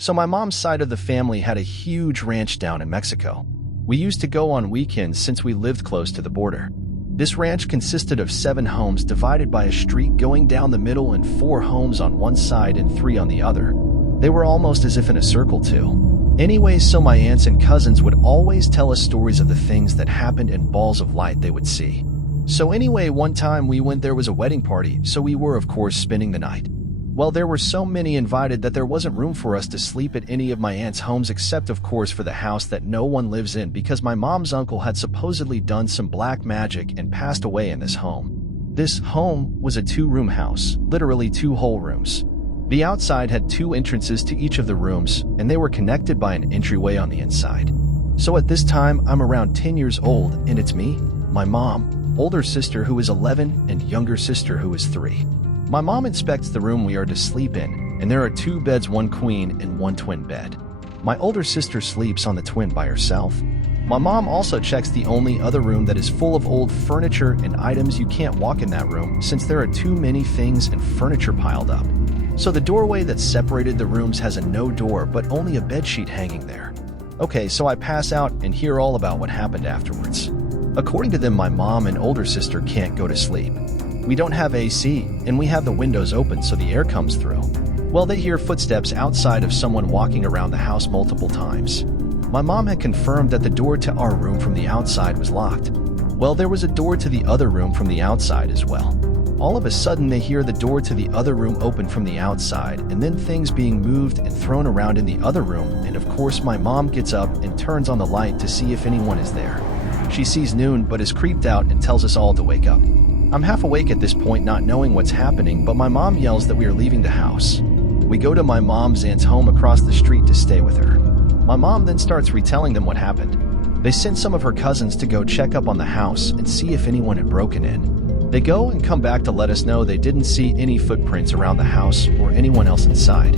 So my mom's side of the family had a huge ranch down in Mexico. We used to go on weekends since we lived close to the border. This ranch consisted of 7 homes divided by a street going down the middle and 4 homes on one side and 3 on the other. They were almost as if in a circle too. Anyways, so my aunts and cousins would always tell us stories of the things that happened and balls of light they would see. So anyway, one time we went, there was a wedding party, so we were of course spending the night. Well, there were so many invited that there wasn't room for us to sleep at any of my aunt's homes except of course for the house that no one lives in because my mom's uncle had supposedly done some black magic and passed away in this home. This home was a 2-room house, literally 2 whole rooms. The outside had 2 entrances to each of the rooms, and they were connected by an entryway on the inside. So at this time, I'm around 10 years old, and it's me, my mom, older sister who is 11, and younger sister who is 3. My mom inspects the room we are to sleep in, and there are 2 beds, 1 queen and 1 twin bed. My older sister sleeps on the twin by herself. My mom also checks the only other room that is full of old furniture and items. You can't walk in that room since there are too many things and furniture piled up. So the doorway that separated the rooms has a no door but only a bedsheet hanging there. Okay, so I pass out and hear all about what happened afterwards. According to them, my mom and older sister can't go to sleep. We don't have AC, and we have the windows open so the air comes through. Well, they hear footsteps outside of someone walking around the house multiple times. My mom had confirmed that the door to our room from the outside was locked. Well, there was a door to the other room from the outside as well. All of a sudden, they hear the door to the other room open from the outside, and then things being moved and thrown around in the other room, and of course my mom gets up and turns on the light to see if anyone is there. She sees Noone but is creeped out and tells us all to wake up. I'm half awake at this point, not knowing what's happening, but my mom yells that we are leaving the house. We go to my mom's aunt's home across the street to stay with her. My mom then starts retelling them what happened. They sent some of her cousins to go check up on the house and see if anyone had broken in. They go and come back to let us know they didn't see any footprints around the house or anyone else inside.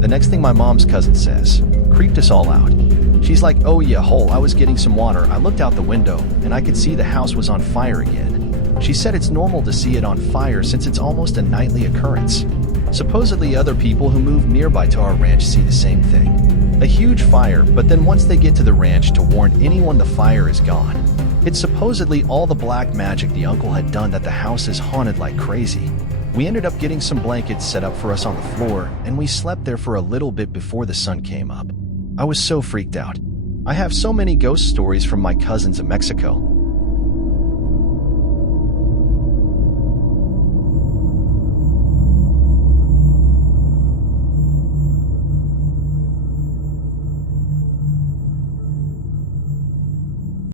The next thing my mom's cousin says creeped us all out. She's like, "Oh yeah, I was getting some water. I looked out the window and I could see the house was on fire again." She said it's normal to see it on fire since it's almost a nightly occurrence. Supposedly other people who move nearby to our ranch see the same thing. A huge fire, but then once they get to the ranch to warn anyone the fire is gone. It's supposedly all the black magic the uncle had done that the house is haunted like crazy. We ended up getting some blankets set up for us on the floor, and we slept there for a little bit before the sun came up. I was so freaked out. I have so many ghost stories from my cousins in Mexico.